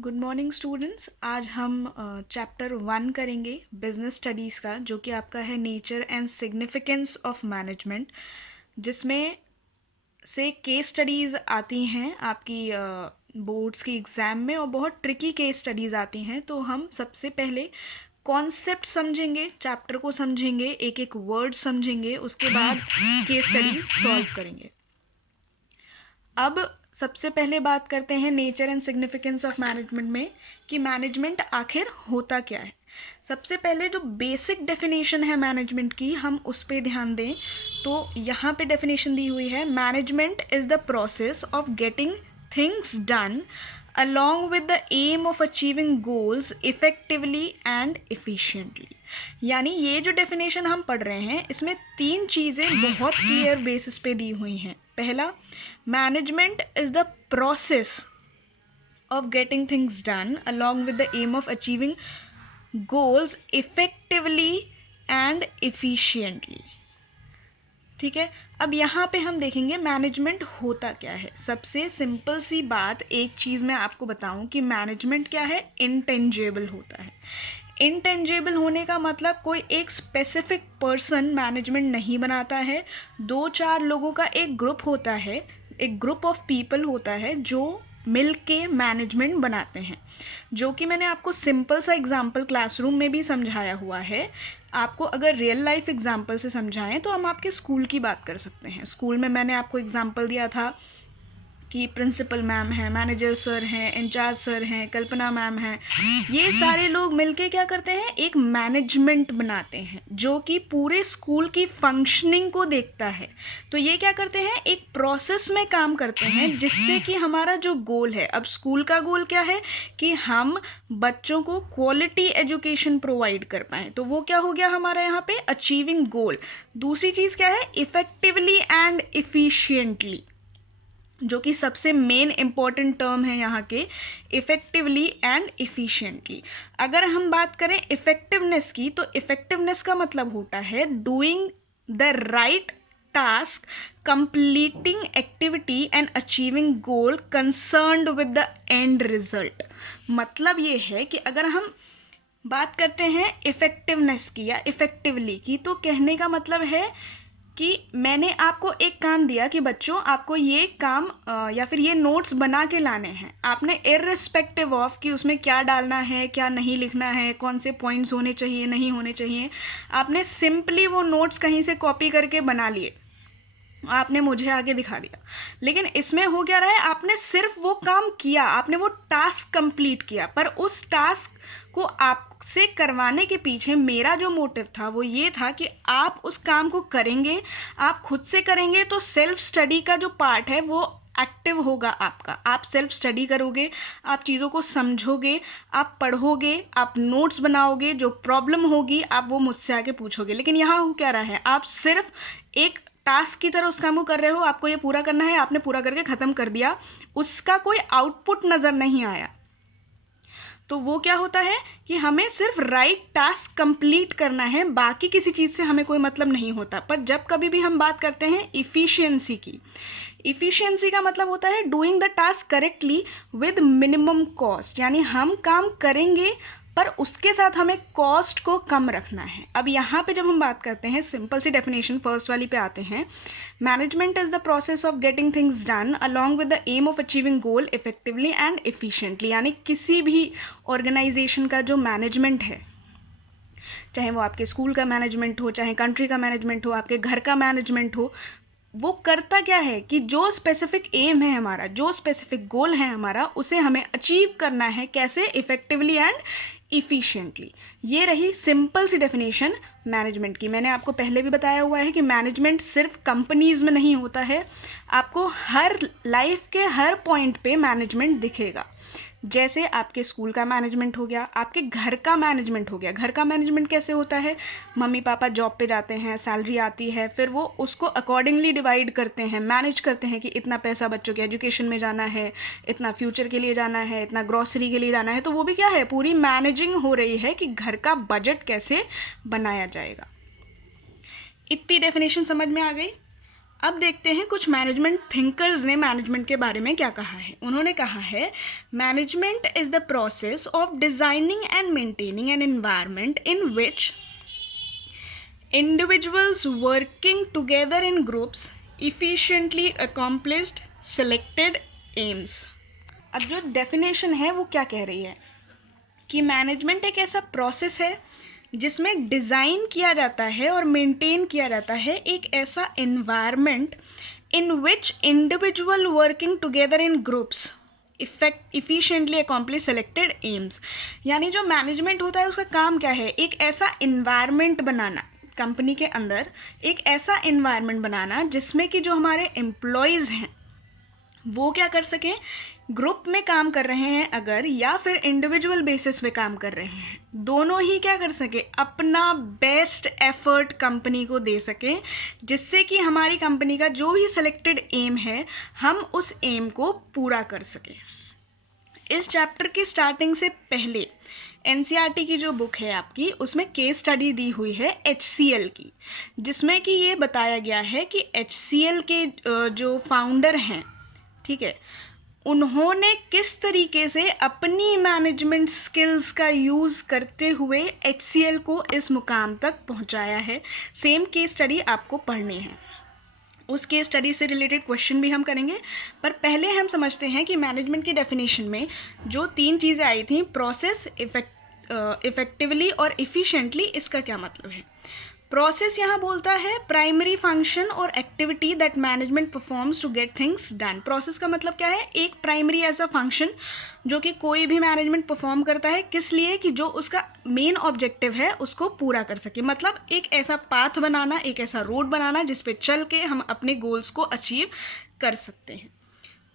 Good morning students. आज हम chapter 1 करेंगे बिजनेस स्टडीज़ का, जो कि आपका है nature and significance of management, जिसमें से केस स्टडीज़ आती हैं आपकी बोर्ड्स की एग्ज़ाम में, और बहुत ट्रिकी केस स्टडीज़ आती हैं। तो हम सबसे पहले कॉन्सेप्ट समझेंगे, चैप्टर को समझेंगे, एक एक वर्ड समझेंगे, उसके बाद केस स्टडीज सॉल्व करेंगे। अब सबसे पहले बात करते हैं nature and significance of management में कि मैनेजमेंट आखिर होता क्या है। सबसे पहले जो बेसिक डेफिनेशन है मैनेजमेंट की, हम उस पर ध्यान दें तो यहाँ पे डेफिनेशन दी हुई है, management is the process of getting things done along with the aim of achieving goals effectively and efficiently। यानी ये जो डेफिनेशन हम पढ़ रहे हैं, इसमें तीन चीज़ें बहुत क्लियर बेसिस पे दी हुई हैं। पहला, management is the process of getting things done along with the aim of achieving goals effectively and efficiently। ठीक है, अब यहाँ पे हम देखेंगे मैनेजमेंट होता क्या है। सबसे सिंपल सी बात, एक चीज़ मैं आपको बताऊँ कि मैनेजमेंट क्या है, इंटेंजिबल होता है। इंटेंजिबल होने का मतलब कोई एक स्पेसिफिक पर्सन मैनेजमेंट नहीं बनाता है, दो चार लोगों का एक ग्रुप होता है, एक ग्रुप ऑफ पीपल होता है जो मिल के मैनेजमेंट बनाते हैं, जो कि मैंने आपको सिंपल सा एग्जाम्पल क्लासरूम में भी समझाया हुआ है। आपको अगर रियल लाइफ एग्जाम्पल से समझाएं तो हम आपके स्कूल की बात कर सकते हैं। स्कूल में मैंने आपको एग्जाम्पल दिया था कि प्रिंसिपल मैम हैं, मैनेजर सर हैं, इंचार्ज सर हैं, कल्पना मैम हैं, ये सारे लोग मिलके क्या करते हैं, एक मैनेजमेंट बनाते हैं जो कि पूरे स्कूल की फंक्शनिंग को देखता है। तो ये क्या करते हैं, एक प्रोसेस में काम करते हैं जिससे कि हमारा जो गोल है, अब स्कूल का गोल क्या है कि हम बच्चों को क्वालिटी एजुकेशन प्रोवाइड कर पाएँ। तो वो क्या हो गया हमारा यहाँ पे, अचीविंग गोल। दूसरी चीज़ क्या है, इफेक्टिवली एंड इफिशियंटली, जो कि सबसे मेन इम्पॉर्टेंट टर्म है यहाँ के, इफ़ेक्टिवली एंड इफ़िशियंटली। अगर हम बात करें इफ़ेक्टिवनेस की, तो इफ़ेक्टिवनेस का मतलब होता है doing the right task, completing activity and achieving goal concerned with the end result. मतलब ये है कि अगर हम बात करते हैं इफ़ेक्टिवनेस की या इफ़ेक्टिवली की, तो कहने का मतलब है कि मैंने आपको एक काम दिया कि बच्चों आपको ये काम या फिर ये नोट्स बना के लाने हैं। आपने इर्रिस्पेक्टिव ऑफ कि उसमें क्या डालना है, क्या नहीं लिखना है, कौन से पॉइंट्स होने चाहिए, नहीं होने चाहिए, आपने सिंपली वो नोट्स कहीं से कॉपी करके बना लिए, आपने मुझे आगे दिखा दिया। लेकिन इसमें हो क्या रहा है, आपने सिर्फ वो काम किया, आपने वो टास्क कंप्लीट किया, पर उस टास्क को आपसे करवाने के पीछे मेरा जो मोटिव था वो ये था कि आप उस काम को करेंगे, आप खुद से करेंगे तो सेल्फ स्टडी का जो पार्ट है वो एक्टिव होगा आपका। आप सेल्फ स्टडी करोगे, आप चीज़ों को समझोगे, आप पढ़ोगे, आप नोट्स बनाओगे, जो प्रॉब्लम होगी आप वो मुझसे आके पूछोगे। लेकिन यहाँ हो क्या रहा है, आप सिर्फ एक टास्क की तरह उस काम को कर रहे हो, आपको ये पूरा करना है, आपने पूरा करके ख़त्म कर दिया, उसका कोई आउटपुट नज़र नहीं आया। तो वो क्या होता है कि हमें सिर्फ राइट टास्क कंप्लीट करना है, बाकी किसी चीज़ से हमें कोई मतलब नहीं होता। पर जब कभी भी हम बात करते हैं इफ़िशियंसी की, इफ़िशियंसी का मतलब होता है doing the task correctly with minimum cost, यानी हम काम करेंगे पर उसके साथ हमें कॉस्ट को कम रखना है। अब यहाँ पे जब हम बात करते हैं, सिंपल सी डेफिनेशन फर्स्ट वाली पे आते हैं, management is the process of getting things done along with the aim of achieving goal effectively and efficiently. यानी किसी भी ऑर्गेनाइजेशन का जो मैनेजमेंट है, चाहे वो आपके स्कूल का मैनेजमेंट हो, चाहे कंट्री का मैनेजमेंट हो, आपके घर का मैनेजमेंट हो, वो करता क्या है कि जो स्पेसिफिक एम है हमारा, जो स्पेसिफिक गोल है हमारा, उसे हमें अचीव करना है। कैसे, इफेक्टिवली एंड इफ़िशियंटली। ये रही सिंपल सी डेफिनेशन मैनेजमेंट की। मैंने आपको पहले भी बताया हुआ है कि मैनेजमेंट सिर्फ कंपनीज़ में नहीं होता है, आपको हर लाइफ के हर पॉइंट पे मैनेजमेंट दिखेगा। जैसे आपके स्कूल का मैनेजमेंट हो गया, आपके घर का मैनेजमेंट हो गया। घर का मैनेजमेंट कैसे होता है, मम्मी पापा जॉब पे जाते हैं, सैलरी आती है, फिर वो उसको अकॉर्डिंगली डिवाइड करते हैं, मैनेज करते हैं कि इतना पैसा बच्चों के एजुकेशन में जाना है, इतना फ्यूचर के लिए जाना है, इतना ग्रॉसरी के लिए जाना है। तो वो भी क्या है, पूरी मैनेजिंग हो रही है कि घर का बजट कैसे बनाया जाएगा। इतनी डेफिनेशन समझ में आ गई। अब देखते हैं कुछ मैनेजमेंट थिंकर्स ने मैनेजमेंट के बारे में क्या कहा है। उन्होंने कहा है management is the process of designing and maintaining an environment in which individuals working together in groups efficiently accomplished selected aims। अब जो डेफिनेशन है वो क्या कह रही है कि मैनेजमेंट एक ऐसा प्रोसेस है जिसमें डिज़ाइन किया जाता है और मेंटेन किया जाता है एक ऐसा environment in which individual working together in groups efficiently accomplish selected AIIMS. यानी जो मैनेजमेंट होता है उसका काम क्या है, एक ऐसा इन्वायरमेंट बनाना, कंपनी के अंदर एक ऐसा इन्वायरमेंट बनाना जिसमें कि जो हमारे एम्प्लॉयज़ हैं वो क्या कर सकें, ग्रुप में काम कर रहे हैं अगर या फिर इंडिविजुअल बेसिस पे काम कर रहे हैं, दोनों ही क्या कर सके, अपना बेस्ट एफर्ट कंपनी को दे सकें, जिससे कि हमारी कंपनी का जो भी सिलेक्टेड एम है हम उस एम को पूरा कर सकें। इस चैप्टर की स्टार्टिंग से पहले एनसीईआरटी की जो बुक है आपकी, उसमें केस स्टडी दी हुई है HCL की, जिसमें कि ये बताया गया है कि HCL के जो फाउंडर हैं, ठीक है, उन्होंने किस तरीके से अपनी मैनेजमेंट स्किल्स का यूज़ करते हुए HCL को इस मुकाम तक पहुंचाया है। सेम केस स्टडी आपको पढ़नी है, उस केस स्टडी से रिलेटेड क्वेश्चन भी हम करेंगे। पर पहले हम समझते हैं कि मैनेजमेंट की डेफिनेशन में जो 3 चीज़ें आई थी, प्रोसेस, इफेक्टिवली और इफ़िशिएंटली, इसका क्या मतलब है। प्रोसेस यहाँ बोलता है प्राइमरी फंक्शन और activity that management performs to get things done. Process का मतलब क्या है, एक प्राइमरी ऐसा फंक्शन जो कि कोई भी मैनेजमेंट परफॉर्म करता है, किस लिए, कि जो उसका मेन ऑब्जेक्टिव है उसको पूरा कर सके। मतलब एक ऐसा पाथ बनाना, एक ऐसा रोड बनाना जिस पे चल के हम अपने गोल्स को अचीव कर सकते हैं।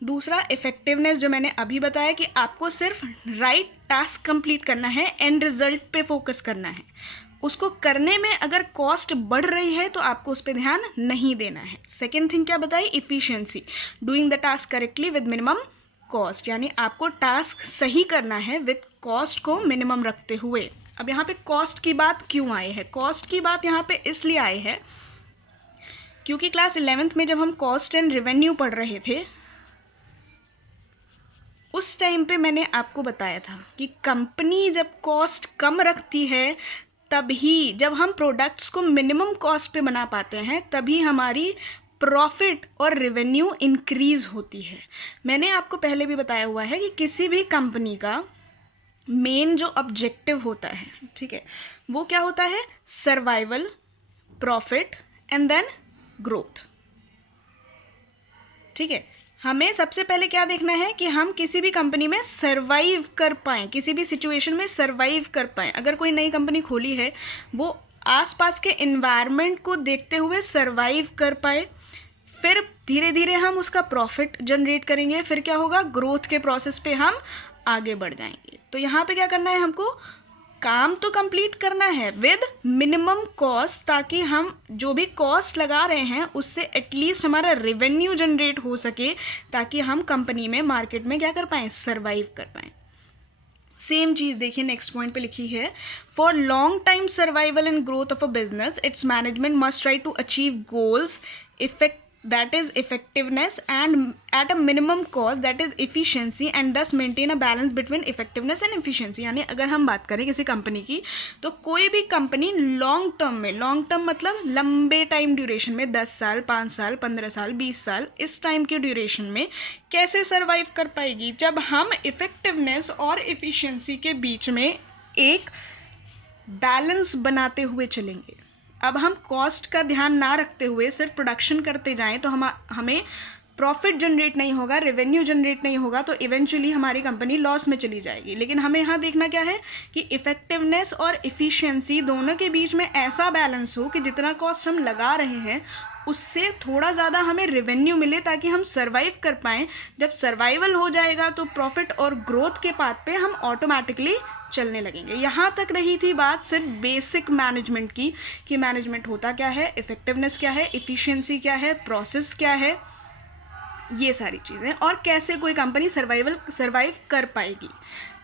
दूसरा इफेक्टिवनेस, जो मैंने अभी बताया कि आपको सिर्फ राइट टास्क कंप्लीट करना है, एंड रिजल्ट पे फोकस करना है। उसको करने में अगर कॉस्ट बढ़ रही है तो आपको उस पर ध्यान नहीं देना है। सेकेंड थिंग क्या बताई, efficiency, doing the task correctly with minimum cost, यानी आपको टास्क सही करना है विद कॉस्ट को मिनिमम रखते हुए। अब यहाँ पे कॉस्ट की बात क्यों आई है, कॉस्ट की बात यहाँ पे इसलिए आई है क्योंकि क्लास 11th में जब हम कॉस्ट एंड रेवेन्यू पढ़ रहे थे, उस टाइम पे मैंने आपको बताया था कि कंपनी जब कॉस्ट कम रखती है, तभी जब हम प्रोडक्ट्स को मिनिमम कॉस्ट पे बना पाते हैं, तभी हमारी प्रॉफिट और रेवेन्यू इंक्रीज होती है। मैंने आपको पहले भी बताया हुआ है कि किसी भी कंपनी का मेन जो ऑब्जेक्टिव होता है, ठीक है, वो क्या होता है, survival, profit and then growth. ठीक है, हमें सबसे पहले क्या देखना है कि हम किसी भी कंपनी में सर्वाइव कर पाएँ, किसी भी सिचुएशन में सर्वाइव कर पाएँ। अगर कोई नई कंपनी खोली है, वो आसपास के एनवायरनमेंट को देखते हुए सर्वाइव कर पाए, फिर धीरे धीरे हम उसका प्रॉफिट जनरेट करेंगे, फिर क्या होगा, ग्रोथ के प्रोसेस पे हम आगे बढ़ जाएंगे। तो यहाँ पे क्या करना है, हमको काम तो कंप्लीट करना है विद मिनिमम कॉस्ट, ताकि हम जो भी कॉस्ट लगा रहे हैं उससे एटलीस्ट हमारा रेवेन्यू जनरेट हो सके, ताकि हम कंपनी में, मार्केट में क्या कर पाएँ, सर्वाइव कर पाएँ। सेम चीज़ देखिए नेक्स्ट पॉइंट पे लिखी है, for long time survival and growth of a business its management must try to achieve goals that is effectiveness and at a minimum cost that is efficiency and thus maintain a balance between effectiveness and efficiency। यानी अगर हम बात करें किसी company की, तो कोई भी कंपनी लॉन्ग टर्म में, लॉन्ग टर्म मतलब लंबे टाइम ड्यूरेशन में, 10 साल, 5 साल, 15 साल, 20 साल, इस टाइम के ड्यूरेशन में कैसे सर्वाइव कर पाएगी, जब हम इफेक्टिवनेस और एफिशिएंसी के बीच में एक बैलेंस बनाते हुए चलेंगे। अब हम कॉस्ट का ध्यान ना रखते हुए सिर्फ प्रोडक्शन करते जाएं तो हमें प्रॉफिट जनरेट नहीं होगा, रेवेन्यू जनरेट नहीं होगा, तो इवेंचुअली हमारी कंपनी लॉस में चली जाएगी। लेकिन हमें यहाँ देखना क्या है कि इफ़ेक्टिवनेस और इफ़िशियंसी दोनों के बीच में ऐसा बैलेंस हो कि जितना कॉस्ट हम लगा रहे हैं उससे थोड़ा ज़्यादा हमें रेवेन्यू मिले, ताकि हम सर्वाइव कर पाएँ। जब सर्वाइवल हो जाएगा तो प्रॉफिट और ग्रोथ के पाथ पे हम ऑटोमेटिकली चलने लगेंगे। यहाँ तक रही थी बात सिर्फ बेसिक मैनेजमेंट की, कि मैनेजमेंट होता क्या है, इफ़ेक्टिवनेस क्या है, इफ़िशियंसी क्या है, प्रोसेस क्या है। ये सारी चीज़ें, और कैसे कोई कंपनी सर्वाइव कर पाएगी।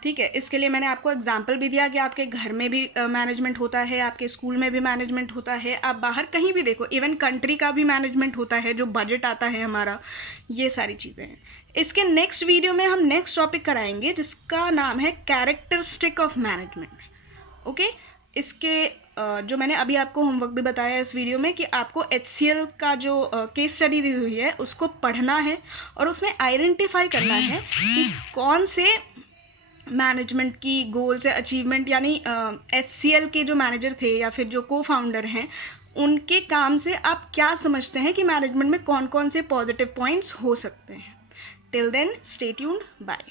ठीक है, इसके लिए मैंने आपको एग्जांपल भी दिया कि आपके घर में भी मैनेजमेंट होता है, आपके स्कूल में भी मैनेजमेंट होता है, आप बाहर कहीं भी देखो, इवन कंट्री का भी मैनेजमेंट होता है, जो बजट आता है हमारा, ये सारी चीज़ें हैं। इसके नेक्स्ट वीडियो में हम नेक्स्ट टॉपिक कराएंगे जिसका नाम है कैरेक्टरिस्टिक ऑफ मैनेजमेंट। ओके, इसके जो मैंने अभी आपको होमवर्क भी बताया इस वीडियो में कि आपको HCL का जो केस स्टडी दी हुई है उसको पढ़ना है और उसमें आइडेंटिफाई करना है कि कौन से मैनेजमेंट की गोल्स या अचीवमेंट, यानी HCL के जो मैनेजर थे या फिर जो को फाउंडर हैं, उनके काम से आप क्या समझते हैं कि मैनेजमेंट में कौन कौन से पॉजिटिव पॉइंट्स हो सकते हैं। Till then, stay tuned, bye.